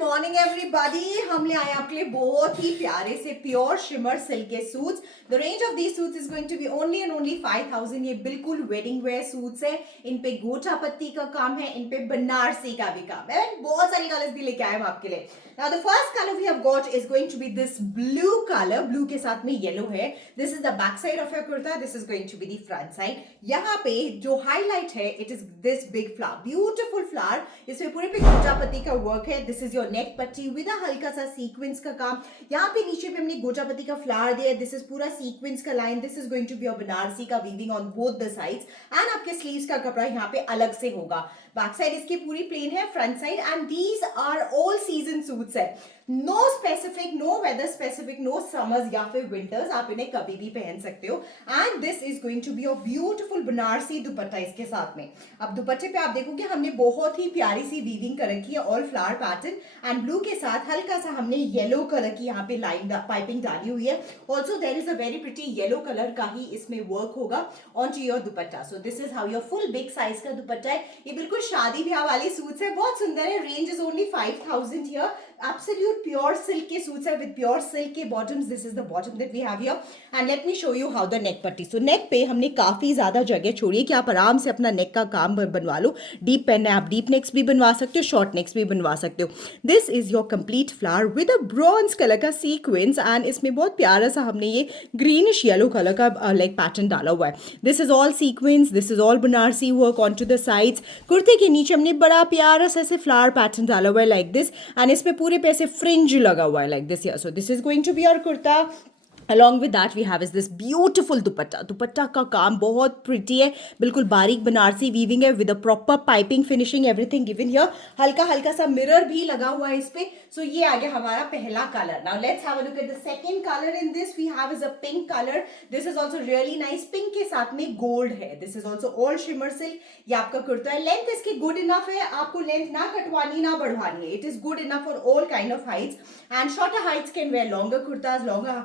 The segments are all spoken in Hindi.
Morning everybody. हम ले आए आपके लिए बहुत ही प्यारे से प्योर शिमर सिल्क के suits. The range of these suits is going to be only and only 5000। ये बिल्कुल वेडिंग वेयर सूट्स है। इन पे गोटा पत्ती का काम है, इन पे बनारसी का भी काम है। बहुत सारी कलर्स भी लेके आए हम आपके लिए। Now the first color we have got is going to be this blue color. Blue के साथ में येलो है. This is the back side of your kurta. This is going to be the front side. यहाँ पे जो highlight है, it is this big flower, beautiful flower. इसमें पूरे पे गोटा पत्ती का वर्क है. This is your neck पट्टी with a हल्का सा sequence का काम. यहाँ पे नीचे पे हमने गोटा पत्ती का flower दिया. This is पूरा sequence का line. This is going to be your Banarasi का weaving on both the sides. And आपके sleeves का कपड़ा यहाँ पे अलग से होगा. बैक साइड इसकी पूरी प्लेन है, front side, and these are all season suits है. No specific, no weather specific, no summers या फिर विंटर्स, आप इन्हें कभी भी पहन सकते हो. And this is going to be your beautiful Banarasi dupatta इसके साथ में. अब दुपट्टे पे आप देखोगे हमने बहुत ही प्यारी सी वीविंग कर रखी है, all flower pattern and blue के साथ हल्का सा हमने येलो कलर की यहाँ पे लाइन पाइपिंग डाली हुई है. Also there is a very pretty yellow colour का ही इसमें वर्क होगा on to your dupatta. So this is how your full big size का दुपट्टा है. ये बिल्कुल शादी ब्याह वाली सूट्स है, बहुत सुंदर है. Range is only 5000 here. Absolute pure silk के सूट्स है with pure silk के bottoms. This is the bottom that we have here. And let me show you how the neck पट्टी. So neck पे हमने काफी ज्यादा जगह छोड़ी है कि आप आराम से अपना नेक का काम बनवा लो. डीप पहनना है आप डीप नेक्स भी बनवा सकते हो, शॉर्ट नेक्स भी बनवा सकते हो. This is your complete flower with a bronze colour का सीक्वेंस एंड इसमें बहुत प्यारा सा हमने ये ग्रीनिश येलो कलर का लाइक पैटर्न डाला हुआ है. This is all sequence, this is all Banarasi work on to the sides. कुर्ते के नीचे हमने बड़ा प्यारा सा ऐसे फ्लावर पैटर्न डाला हुआ है लाइक दिस, एंड इसमें पूरे पे ऐसे फ्रिंज लगा हुआ है like this. So this is going to be your kurta. Along with that we have is this beautiful dupatta. Dupatta का काम बहुत प्रिटी है, बिल्कुल बारीक बनारसी वीविंग है with a proper piping finishing, everything given here. हल्का हल्का सा मिरर भी लगा हुआ है इस पे. सो ये आ गया हमारा पहला colour. Now let's have a look at the second colour. In this we have is a pink colour. This is also really nice. Pink के साथ में गोल्ड है. This is also all shimmer silk. ये आपका कुर्ता है. लेंथ इसकी गुड इनफ है, आपको लेंथ ना कटवानी ना बढ़वानी है. It is good enough for all kind of Heights and shorter Heights can wear longer kurtas, longer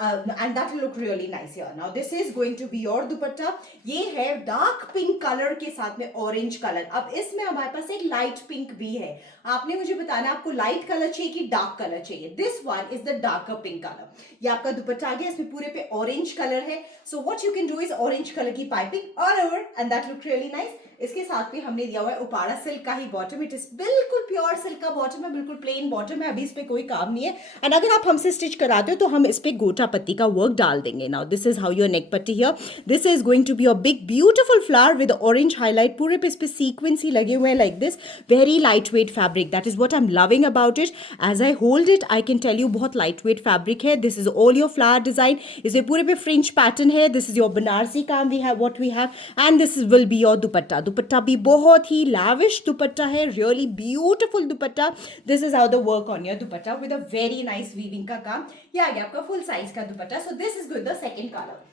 and that will look really nice here. Now this is going to be your दुपट्टा. ये है डार्क पिंक कलर के साथ में ऑरेंज कलर. अब इसमें हमारे पास एक लाइट पिंक भी है. आपने मुझे बताना आपको लाइट कलर चाहिए कि डार्क कलर चाहिए. This one is the darker pink colour. ये आपका दुपट्टा आ गया, इसमें पूरे पे ऑरेंज कलर है. So what you can do is orange colour की piping all over and that look really nice. इसके साथ में हमने दिया हुआ है उपाड़ा सिल्क का ही बॉटम. इट इज बिल्कुल प्योर सिल्क का बॉटम है, बिल्कुल प्लेन बॉटम है. अभी इस पे कोई काम नहीं है. एंड अगर आप हमसे स्टिच कराते हो तो हम इस पे गोटा पत्ती का वर्क डाल देंगे. Now this is how your neck पट्टी here. This is going to be your big beautiful flower with orange highlight. पूरे पे इस पे सीक्वेंस ही लगे हुए हैं like this. Very light weight fabric. That is what I am loving about it. As I hold it I can tell you बहुत लाइट वेट फैब्रिक है. This is all your flower design. इसे पूरे पे फ्रिंज पैटर्न है. दिस इज योर बनारसी काम we have what we have and this will be your dupatta. Dupatta भी बहुत ही लाविश दुपट्टा है, really beautiful dupatta. This is how the work on your dupatta with a very nice weaving का काम. ये आ गया आपका फुल साइज का dupatta. So this is good the second colour.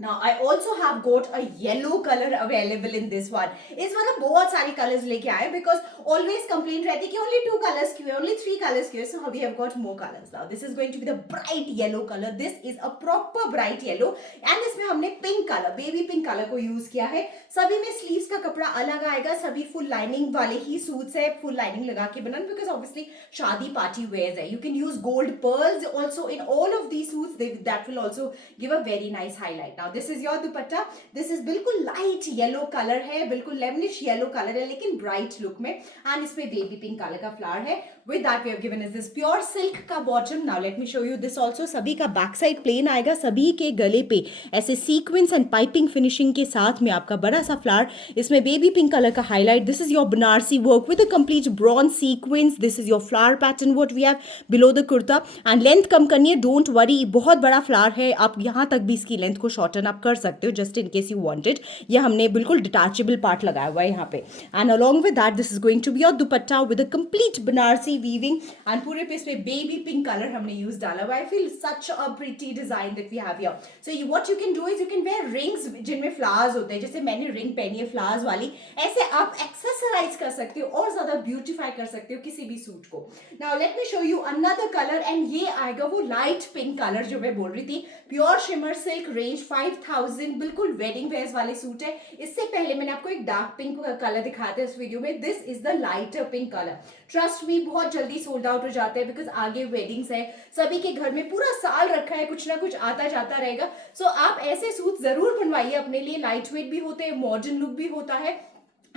Now I also have got a yellow color available in this one. इस बार हम बहुत सारे colors लेके आए because always complaint रहती है कि only 2 colors क्यों है, only 3 colors क्यों है. So we have got more colors now. This is going to be the bright yellow color. This is a proper bright yellow and इसमें हमने pink color, baby pink color को use किया है. सभी में sleeves का कपड़ा अलग आएगा. सभी full lining वाले ही suits है, full lining लगा के बनाना because obviously शादी party wears है. You can use gold pearls also in all of these suits. That will also give a very nice highlight. Now this is your dupatta. This is बिल्कुल लाइट येलो कलर है, बिल्कुल लेमनिश येलो कलर है लेकिन ब्राइट लुक में. एंड इसमें बेबी पिंक कलर का फ्लावर है. With that we have given is this pure silk का bottom. Now let me show you this also. सभी का बैक साइड प्लेन आएगा. सभी के गले पे ऐसे सीक्वेंस एंड पाइपिंग फिनिशिंग के साथ में आपका बड़ा सा फ्लावर. इसमें बेबी पिंक कलर का highlight. This is your Banarasi work with a complete bronze sequence. This is your flower pattern what we have below the kurta. And length कम करनी है, डोंट वरी. बहुत बड़ा फ्लावर है, आप यहाँ तक भी इसकी लेंथ को शॉर्टन आप कर सकते हो just in case you want it. ये हमने बिल्कुल डिटैचेबल पार्ट लगाया हुआ है यहाँ पे. And along with that this is going to be your dupatta with a complete Banarasi weaving and पूरे पे इसमें बेबी पिंक कलर हमने यूज डाला हुआ है. I feel such a pretty design that we have here. So you what you can do is you can wear rings जिनमें फ्लावर्स होते हैं. जैसे मैंने रिंग पहनी है फ्लावर्स वाली, ऐसे आप एक्सेसराइज कर सकते हो और ज्यादा ब्यूटीफाई कर सकते हो किसी भी सूट को. Now let me show you another colour and ये आएगा वो लाइट पिंक कलर जो मैं बोल रही थी. प्योर शिमर सिल्क, रेंज 5000 बिल्कुल वेडिंग वेयर्स वाले सूट है. इससे पहले मैंने आपको एक डार्क पिंक कलर दिखाया था इस वीडियो में. This is the lighter pink colour. Trust me, बहुत जल्दी सोल्ड आउट हो जाते हैं बिकॉज आगे वेडिंग्स है, सभी के घर में पूरा साल रखा है, कुछ ना कुछ आता जाता रहेगा. सो आप ऐसे सूट जरूर बनवाइए अपने लिए. लाइट वेट भी होते हैं, मॉडर्न लुक भी होता है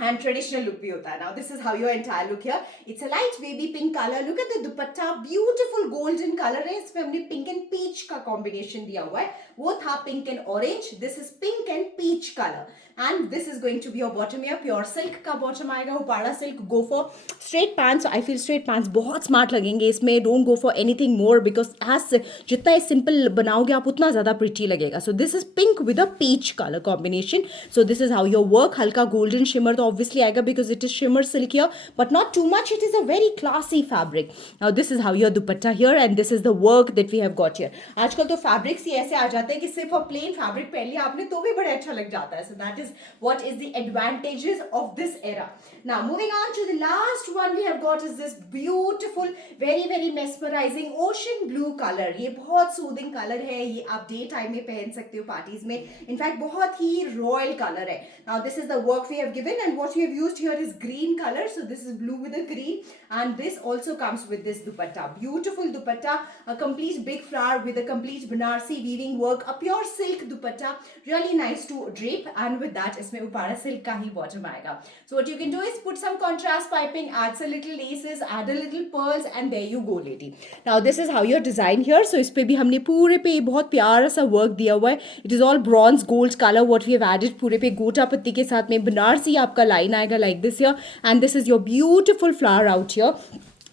and traditional look bhi hota hai. Now this is how your entire look here. It's a light baby pink color. Look at the dupatta, beautiful golden color है. इसमें हमने pink and peach का combination दिया हुआ है. वो था pink and orange. This is pink and peach color. And this is going to be your bottom here. Pure silk का bottom आएगा. Upara silk. Go for straight pants. I feel straight pants बहुत smart लगेंगे इसमें. Don't go for anything more because as जितना simple बनाओगे आप उतना ज़्यादा pretty लगेगा. So this is pink with a peach color combination. So this is how your work. हल्का golden shimmer तो obviously आएगा because it is shimmer silk here, but not too much. It is a very classy fabric. Now this is how your dupatta here, and this is the work that we have got here. आजकल तो fabrics ही ऐसे आ जाते हैं कि सिर्फ plain fabric पहन लिया आपने तो भी बड़ा अच्छा लग जाता है. So that is what is the advantages of this era. Now moving on to the last one we have got is this beautiful, very mesmerizing ocean blue color. ये बहुत soothing color है. ये आप day time में पहन सकते हो parties में. In fact बहुत ही royal color है. Now this is the work we have given, and what we have used here is green color. So this is blue with a green, and this also comes with this dupatta. Beautiful dupatta, a complete big flower with a complete Banarsi weaving work, a pure silk dupatta, really nice to drape, and with that इसमें upara silk का ही bottom आएगा. So what you can do is put some contrast piping, add some little laces, add a little pearls, and there you go lady. Now this is how your design here. So इस पे भी हमने पूरे पे बहुत प्यारा सा work दिया हुआ है. It is all bronze gold color what we have added. पूरे पे गोटा पत्ती के साथ में बनारसी आपका लाइन आएगा like this here, and this is your beautiful flower out here.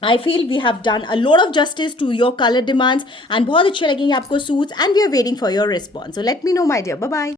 I feel we have done a lot of justice to your color demands and बहुत अच्छे लगेंगे आपको suits, and we are waiting for your response. So let me know my dear. Bye bye.